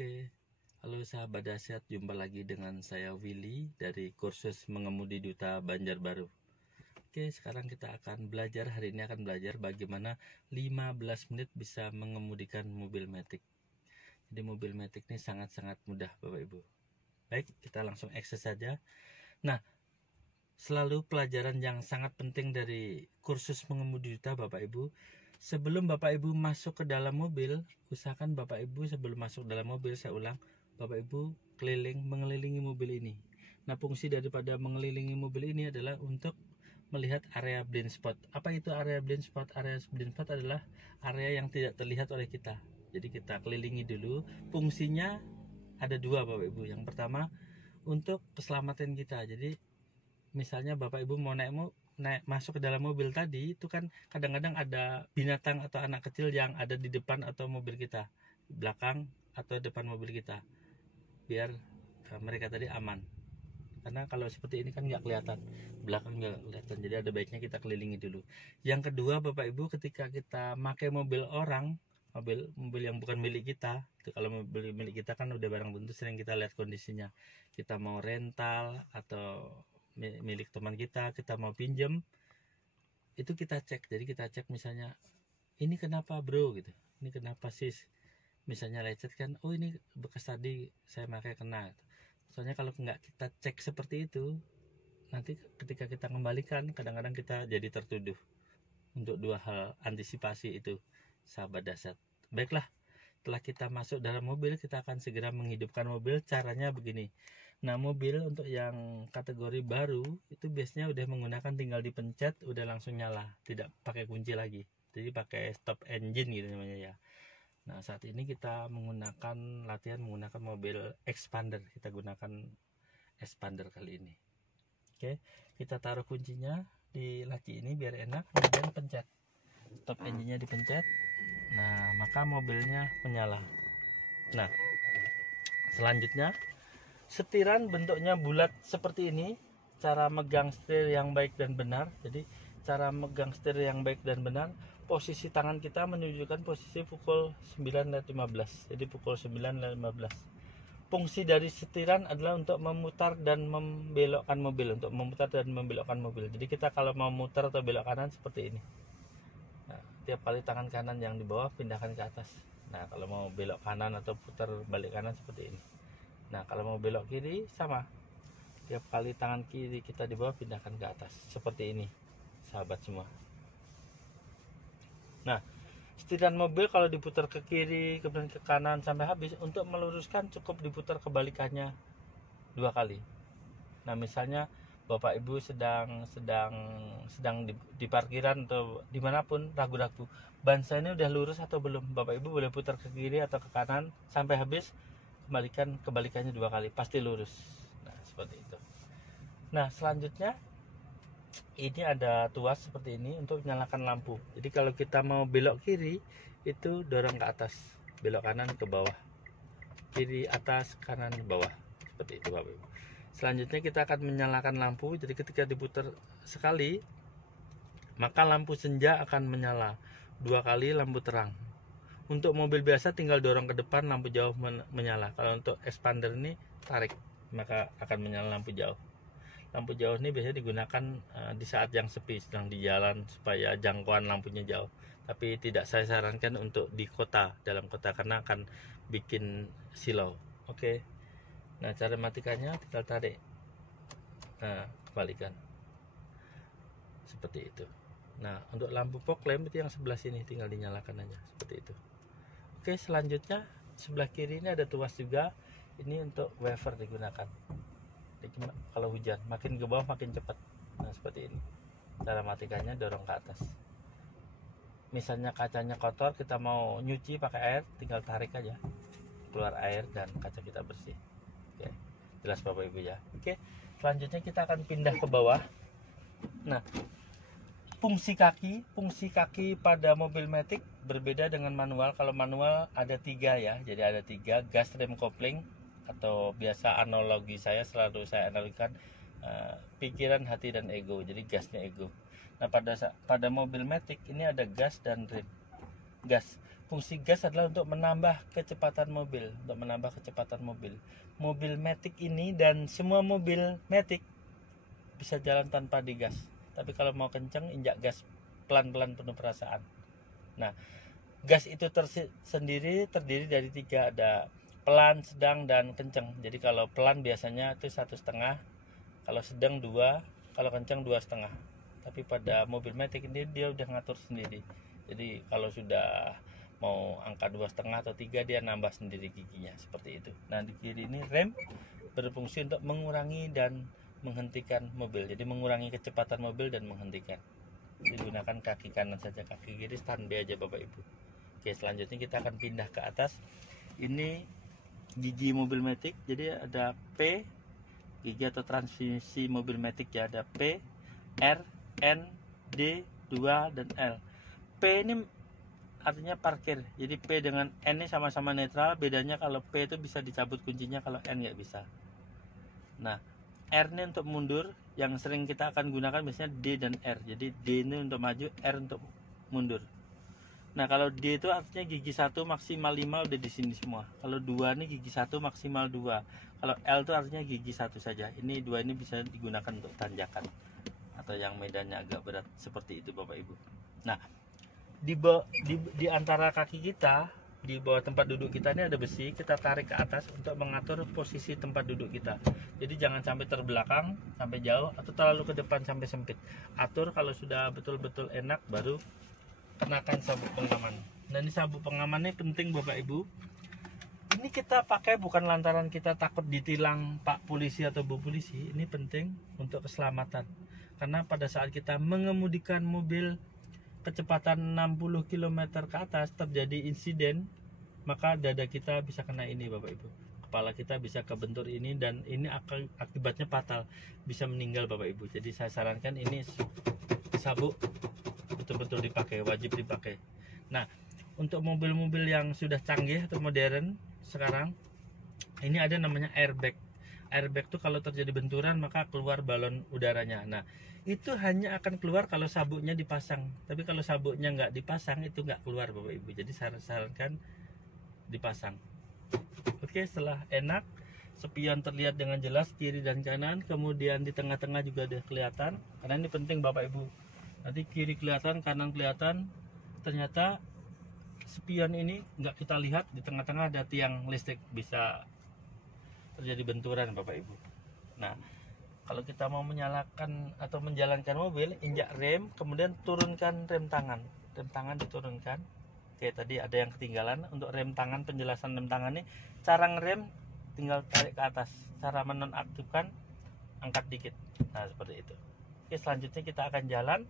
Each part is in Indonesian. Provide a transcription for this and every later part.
Oke, halo sahabat dahsyat, jumpa lagi dengan saya Willy dari kursus mengemudi Duta Banjarbaru. Oke, sekarang kita akan belajar, hari ini akan belajar bagaimana 15 menit bisa mengemudikan mobil Matic. Jadi mobil Matic ini sangat-sangat mudah Bapak Ibu. Baik, kita langsung akses saja. Nah, selalu pelajaran yang sangat penting dari kursus mengemudi Duta Bapak Ibu, sebelum Bapak Ibu masuk ke dalam mobil, usahakan Bapak Ibu sebelum masuk dalam mobil, saya ulang, Bapak Ibu mengelilingi mobil ini. Nah, fungsi daripada mengelilingi mobil ini adalah untuk melihat area blind spot. Apa itu area blind spot? Area blind spot adalah area yang tidak terlihat oleh kita. Jadi kita kelilingi dulu. Fungsinya ada dua Bapak Ibu. Yang pertama untuk keselamatan kita. Jadi misalnya Bapak Ibu mau naik masuk ke dalam mobil tadi, itu kan kadang-kadang ada binatang atau anak kecil yang ada di depan atau mobil kita, belakang atau depan mobil kita, biar mereka tadi aman. Karena kalau seperti ini kan nggak kelihatan, belakang nggak kelihatan, jadi ada baiknya kita kelilingi dulu. Yang kedua Bapak Ibu, ketika kita pakai mobil orang, mobil yang bukan milik kita, itu kalau mobil milik kita kan udah barang tentu sering kita lihat kondisinya, kita mau rental atau milik teman kita mau pinjam, itu kita cek. Jadi kita cek misalnya, ini kenapa bro gitu, ini kenapa sis, misalnya lecet kan, oh ini bekas tadi saya pakai kena. Soalnya kalau nggak kita cek seperti itu, nanti ketika kita kembalikan kadang-kadang kita jadi tertuduh. Untuk dua hal antisipasi itu sahabat dahsyat. Baiklah, setelah kita masuk dalam mobil, kita akan segera menghidupkan mobil. Caranya begini. Nah, mobil untuk yang kategori baru itu biasanya udah menggunakan, tinggal dipencet udah langsung nyala, tidak pakai kunci lagi. Jadi pakai stop engine gitu namanya ya. Nah, saat ini kita latihan menggunakan mobil expander. Kita gunakan expander kali ini. Oke, kita taruh kuncinya di laci ini biar enak, kemudian pencet stop engine-nya, dipencet. Nah, maka mobilnya menyala. Nah, selanjutnya setiran bentuknya bulat seperti ini. Cara megang setir yang baik dan benar. Jadi cara megang setir yang baik dan benar, posisi tangan kita menunjukkan posisi pukul 9.15. Jadi pukul 9.15. Fungsi dari setiran adalah untuk memutar dan membelokkan mobil, Jadi kita kalau mau mutar atau belok kanan seperti ini. Nah, tiap kali tangan kanan yang di bawah pindahkan ke atas. Nah, kalau mau belok kanan atau putar balik kanan seperti ini. Nah, kalau mau belok kiri sama, tiap kali tangan kiri kita di bawah pindahkan ke atas seperti ini sahabat semua. Nah, setiran mobil kalau diputar ke kiri kemudian ke kanan sampai habis, untuk meluruskan cukup diputar kebalikannya 2 kali. Nah, misalnya Bapak Ibu sedang di parkiran atau dimanapun, ragu-ragu ban saya ini udah lurus atau belum, Bapak Ibu boleh putar ke kiri atau ke kanan sampai habis, kebalikannya 2 kali, pasti lurus. Nah, seperti itu. Nah, selanjutnya ini ada tuas seperti ini untuk menyalakan lampu. Jadi kalau kita mau belok kiri, itu dorong ke atas, belok kanan ke bawah, kiri atas, kanan bawah, seperti itu Bapak Ibu. Selanjutnya kita akan menyalakan lampu. Jadi ketika diputar sekali, maka lampu senja akan menyala. 2 kali lampu terang. Untuk mobil biasa tinggal dorong ke depan, lampu jauh menyala. Kalau untuk expander ini tarik, maka akan menyala lampu jauh. Lampu jauh ini biasanya digunakan di saat yang sepi, sedang di jalan, supaya jangkauan lampunya jauh. Tapi tidak saya sarankan untuk di kota, dalam kota, karena akan bikin silau. Oke. Nah, cara matikannya tinggal tarik. Nah, kembalikan. Seperti itu. Nah, untuk lampu fog lamp itu yang sebelah sini tinggal dinyalakan aja, seperti itu. Oke, selanjutnya sebelah kiri ini ada tuas juga. Ini untuk waver digunakan. Jadi, kalau hujan makin ke bawah makin cepat. Nah, seperti ini. Cara matikannya dorong ke atas. Misalnya kacanya kotor, kita mau nyuci pakai air, tinggal tarik aja, keluar air dan kaca kita bersih. Oke, jelas Bapak Ibu ya. Oke, selanjutnya kita akan pindah ke bawah. Nah, fungsi kaki pada mobil Matic berbeda dengan manual. Kalau manual ada 3 ya, jadi ada 3, gas, rem, kopling, atau biasa analogi saya selalu saya analogikan pikiran, hati, dan ego. Jadi gasnya ego. Nah, pada mobil Matic ini ada gas dan rem. Gas, Fungsi gas adalah untuk menambah kecepatan mobil, Mobil matic ini dan semua mobil matic bisa jalan tanpa digas. Tapi kalau mau kencang, injak gas pelan-pelan penuh perasaan. Nah, gas itu sendiri terdiri dari 3, ada pelan, sedang, dan kencang. Jadi kalau pelan biasanya itu 1,5, kalau sedang 2, kalau kencang 2,5. Tapi pada mobil matic ini dia udah ngatur sendiri. Jadi kalau sudah mau angka 2,5 atau 3, dia nambah sendiri giginya seperti itu. Nah, di kiri ini rem berfungsi untuk mengurangi dan menghentikan mobil. Jadi mengurangi kecepatan mobil dan menghentikan. Digunakan kaki kanan saja, kaki kiri standby aja Bapak Ibu. Oke, selanjutnya kita akan pindah ke atas. Ini gigi mobil matic. Jadi ada P, gigi atau transmisi mobil matic ya, ada P, R, N, D, 2, dan L. P ini artinya parkir. Jadi P dengan N ini sama-sama netral. Bedanya kalau P itu bisa dicabut kuncinya, kalau N nggak bisa. Nah, R ini untuk mundur. Yang sering kita akan gunakan biasanya D dan R. Jadi D ini untuk maju, R untuk mundur. Nah, kalau D itu artinya gigi 1 maksimal 5 udah di sini semua. Kalau 2 ini gigi 1 maksimal 2. Kalau L itu artinya gigi 1 saja. Ini 2 ini bisa digunakan untuk tanjakan atau yang medannya agak berat seperti itu Bapak Ibu. Nah, di antara kaki kita, di bawah tempat duduk kita ini ada besi. Kita tarik ke atas untuk mengatur posisi tempat duduk kita. Jadi jangan sampai terbelakang, sampai jauh, atau terlalu ke depan sampai sempit. Atur, kalau sudah betul-betul enak baru kenakan sabuk pengaman. Dan ini sabuk pengaman ini penting Bapak Ibu. Ini kita pakai bukan lantaran kita takut ditilang Pak Polisi atau Bu Polisi. Ini penting untuk keselamatan. Karena pada saat kita mengemudikan mobil kecepatan 60 km ke atas terjadi insiden, maka dada kita bisa kena ini Bapak Ibu. Kepala kita bisa kebentur ini, dan ini akibatnya fatal, bisa meninggal Bapak Ibu. Jadi saya sarankan ini sabuk betul-betul dipakai, wajib dipakai. Nah, untuk mobil-mobil yang sudah canggih atau modern sekarang, ini ada namanya airbag. Airbag itu kalau terjadi benturan maka keluar balon udaranya. Nah, itu hanya akan keluar kalau sabuknya dipasang. Tapi kalau sabuknya nggak dipasang, itu nggak keluar Bapak Ibu. Jadi saya sarankan dipasang. Oke, setelah enak, spion terlihat dengan jelas kiri dan kanan, kemudian di tengah-tengah juga udah kelihatan. Karena ini penting Bapak Ibu. Nanti kiri kelihatan, kanan kelihatan. Ternyata spion ini nggak kita lihat, di tengah-tengah ada tiang listrik, bisa terjadi benturan Bapak Ibu. Nah, kalau kita mau menyalakan atau menjalankan mobil, injak rem, kemudian turunkan rem tangan. Rem tangan diturunkan. Oke, tadi ada yang ketinggalan. Untuk rem tangan, penjelasan rem tangan ini, cara ngerem tinggal tarik ke atas. Cara menonaktifkan, angkat dikit. Nah, seperti itu. Oke, selanjutnya kita akan jalan.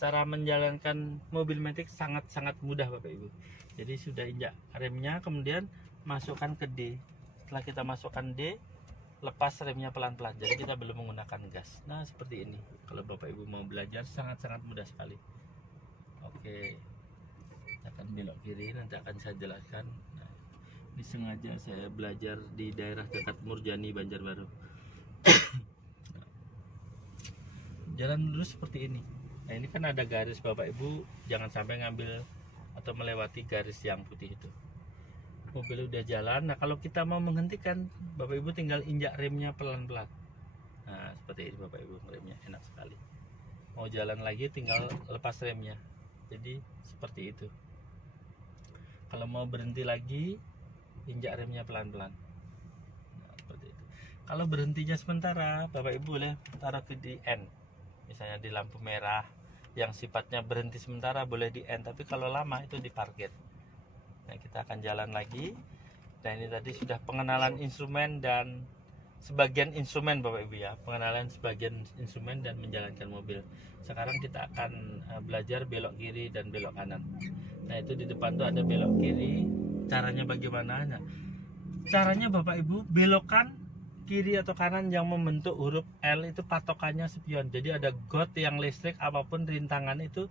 Cara menjalankan mobil matic sangat-sangat mudah Bapak Ibu. Jadi sudah injak remnya, kemudian masukkan ke D. Setelah kita masukkan D, lepas remnya pelan-pelan. Jadi kita belum menggunakan gas. Nah, seperti ini. Kalau Bapak Ibu mau belajar, sangat-sangat mudah sekali. Oke, kita akan belok kiri, nanti akan saya jelaskan. Nah, ini sengaja saya belajar di daerah dekat Murjani, Banjarbaru. Nah, jalan lurus seperti ini. Nah, ini kan ada garis Bapak Ibu, jangan sampai ngambil atau melewati garis yang putih itu. Mobil udah jalan. Nah, kalau kita mau menghentikan, Bapak Ibu tinggal injak remnya pelan-pelan. Nah, seperti ini Bapak Ibu, remnya enak sekali. Mau jalan lagi tinggal lepas remnya. Jadi seperti itu. Kalau mau berhenti lagi, injak remnya pelan-pelan. Nah, seperti itu. Kalau berhentinya sementara, Bapak Ibu boleh taruh di N. Misalnya di lampu merah yang sifatnya berhenti sementara boleh di N, tapi kalau lama itu di parkir. Nah, kita akan jalan lagi. Nah, ini tadi sudah pengenalan instrumen dan sebagian instrumen Bapak Ibu ya, pengenalan sebagian instrumen dan menjalankan mobil. Sekarang kita akan belajar belok kiri dan belok kanan. Nah, itu di depan tuh ada belok kiri. Caranya bagaimana? Nah, caranya Bapak Ibu belokkan kiri atau kanan yang membentuk huruf L itu patokannya spion. Jadi ada got yang listrik, apapun rintangan itu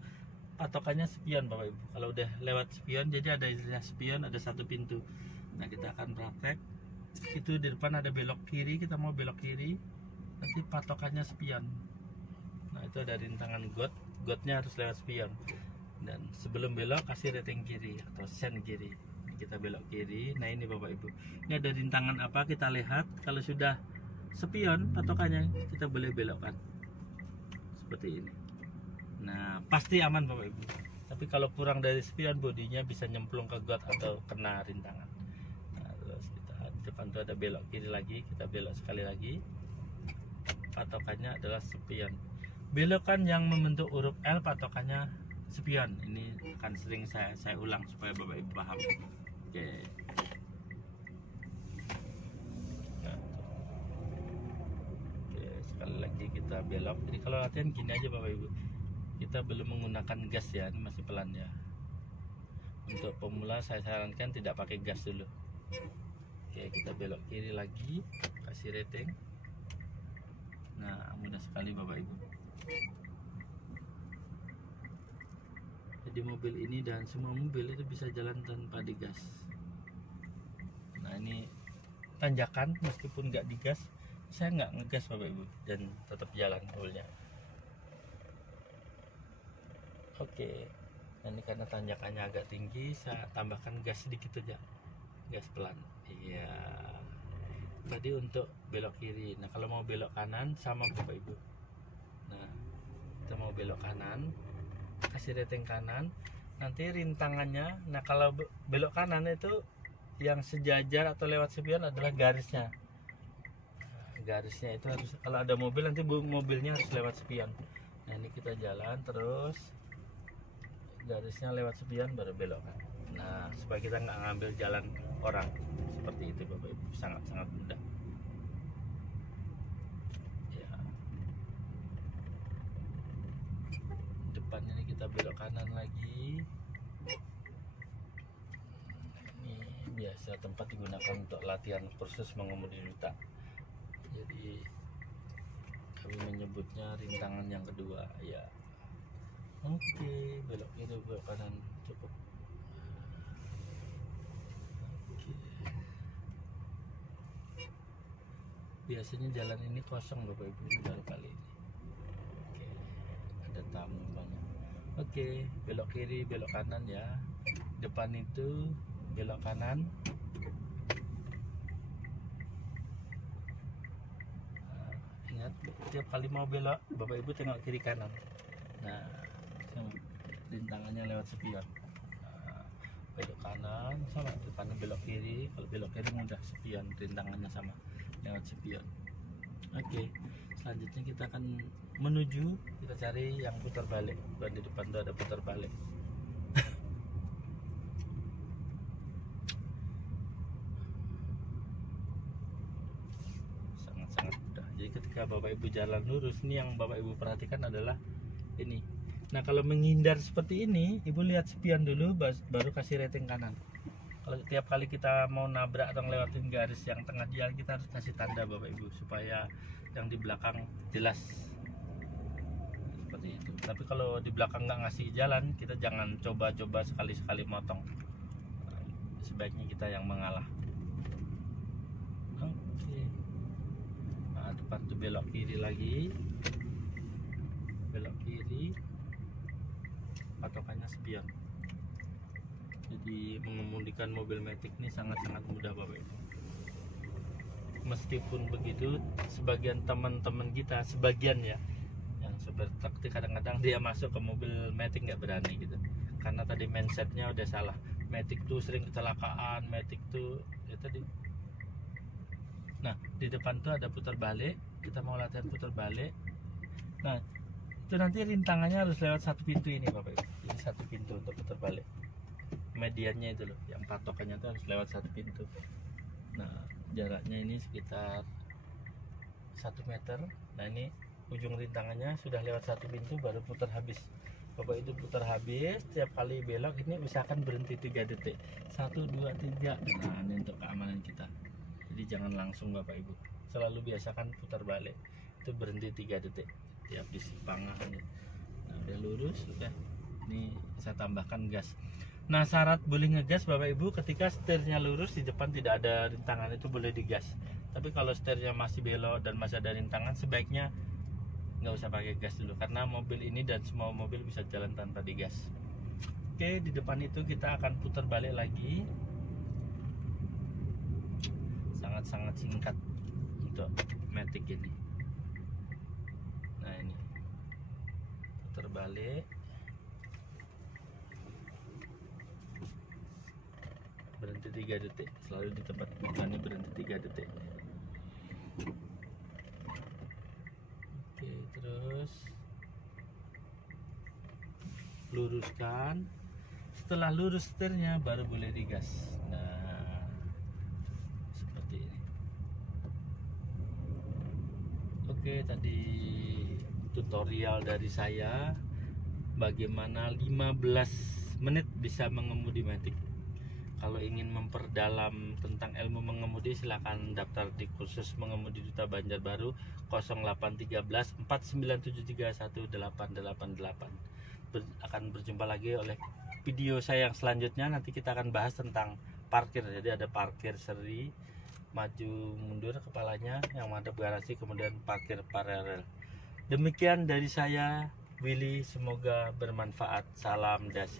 patokannya spion Bapak Ibu. Kalau udah lewat spion, jadi ada istilah spion, ada satu pintu. Nah, kita akan praktek. Itu di depan ada belok kiri, kita mau belok kiri, nanti patokannya spion. Nah, itu ada rintangan got, gotnya harus lewat spion. Dan sebelum belok kasih rating kiri atau sen kiri. Kita belok kiri. Nah ini Bapak Ibu, ini ada rintangan apa, kita lihat. Kalau sudah spion patokannya, kita boleh belokkan seperti ini. Nah pasti aman Bapak Ibu. Tapi kalau kurang dari spion, bodinya bisa nyemplung ke got atau kena rintangan. Nah terus kita depan tuh ada belok kiri lagi, kita belok sekali lagi. Patokannya adalah spion. Belokan yang membentuk huruf L patokannya spion. Ini akan sering saya ulang supaya Bapak Ibu paham. Oke. Nah, oke, sekali lagi kita belok. Jadi kalau latihan gini aja Bapak Ibu. Kita belum menggunakan gas ya, ini masih pelan ya. Untuk pemula saya sarankan tidak pakai gas dulu. Oke, kita belok kiri lagi, kasih rating. Nah, mudah sekali Bapak Ibu. Jadi mobil ini dan semua mobil itu bisa jalan tanpa digas. Nah ini tanjakan, meskipun nggak digas, saya nggak ngegas Bapak Ibu, dan tetap jalan mobilnya. Oke, nah ini karena tanjakannya agak tinggi, saya tambahkan gas sedikit aja, gas pelan. Iya. Tadi untuk belok kiri. Nah kalau mau belok kanan sama Bapak Ibu. Nah kita mau belok kanan, kasih rating kanan. Nanti rintangannya, nah kalau belok kanan itu yang sejajar atau lewat spion adalah garisnya. Nah, garisnya itu harus, kalau ada mobil nanti mobilnya harus lewat spion. Nah ini kita jalan terus, garisnya lewat spion baru belokkan. Nah supaya kita nggak ngambil jalan orang seperti itu Bapak Ibu, sangat-sangat mudah ya. Depan ini kita belok kanan lagi. Ini biasa tempat digunakan untuk latihan kursus mengemudi duta. Jadi kami menyebutnya rintangan yang kedua ya. Oke, belok kiri, belok kanan, cukup. Oke. Biasanya jalan ini kosong Bapak Ibu, baru kali ini. Oke, ada tamu banyak. Oke, belok kiri, belok kanan ya. Depan itu belok kanan. Nah, ingat, tiap kali mau belok Bapak Ibu tengok kiri kanan. Nah rintangannya lewat spion. Nah, belok kanan sama, depannya belok kiri. Kalau belok kiri mudah, spion, rintangannya sama lewat spion. Oke, selanjutnya kita akan menuju, kita cari yang putar balik. Dan di depan itu ada putar balik. Sangat-sangat mudah. Jadi ketika Bapak Ibu jalan lurus, ini yang Bapak Ibu perhatikan adalah ini. Nah kalau menghindar seperti ini, Ibu lihat spion dulu, baru kasih rating kanan. Kalau tiap kali kita mau nabrak atau ngelewatin garis yang tengah jalan, kita harus kasih tanda Bapak Ibu, supaya yang di belakang jelas. Seperti itu. Tapi kalau di belakang nggak ngasih jalan, kita jangan coba-coba sekali-sekali motong. Sebaiknya kita yang mengalah. Oke. Nah depan tuh belok kiri lagi. Belok kiri, patokannya spion. Jadi mengemudikan mobil Matic ini sangat-sangat mudah Bapak Ibu. Meskipun begitu, sebagian teman-teman kita, sebagian ya, yang super taktik, kadang-kadang dia masuk ke mobil Matic nggak berani gitu, karena tadi mindsetnya udah salah. Matic tuh sering kecelakaan, Matic tuh ya tadi. Nah di depan tuh ada putar balik, kita mau latihan putar balik. Nah itu nanti rintangannya harus lewat satu pintu ini Bapak Ibu. Ini satu pintu untuk putar balik. Mediannya itu loh, yang patokannya itu harus lewat satu pintu. Nah jaraknya ini sekitar 1 meter. Nah ini ujung rintangannya sudah lewat satu pintu, baru putar habis. Bapak itu putar habis, setiap kali belok ini usahakan berhenti 3 detik. 1, 2, 3. Nah ini untuk keamanan kita. Jadi jangan langsung Bapak Ibu, selalu biasakan putar balik itu berhenti 3 detik tiap di Sipangan. Nah udah lurus, udah. Ini saya tambahkan gas. Nah syarat boleh ngegas Bapak Ibu, ketika setirnya lurus, di depan tidak ada rintangan, itu boleh digas. Tapi kalau setirnya masih belok dan masih ada rintangan, sebaiknya nggak usah pakai gas dulu, karena mobil ini dan semua mobil bisa jalan tanpa digas. Oke, di depan itu kita akan putar balik lagi. Sangat-sangat singkat untuk Matic ini. Nah, ini putar balik, berhenti 3 detik, selalu di tempat ini berhenti 3 detik. Oke, terus luruskan. Setelah lurus setirnya baru boleh digas. Nah, seperti ini. Oke, tadi tutorial dari saya bagaimana 15 menit bisa mengemudi Matic. Kalau ingin memperdalam tentang ilmu mengemudi, silakan daftar di kursus mengemudi Duta Banjarbaru 0813 4973 1888. Akan berjumpa lagi oleh video saya yang selanjutnya. Nanti kita akan bahas tentang parkir. Jadi ada parkir seri, maju mundur kepalanya yang madep garasi, kemudian parkir paralel. Demikian dari saya, Willy, semoga bermanfaat. Salam dasi.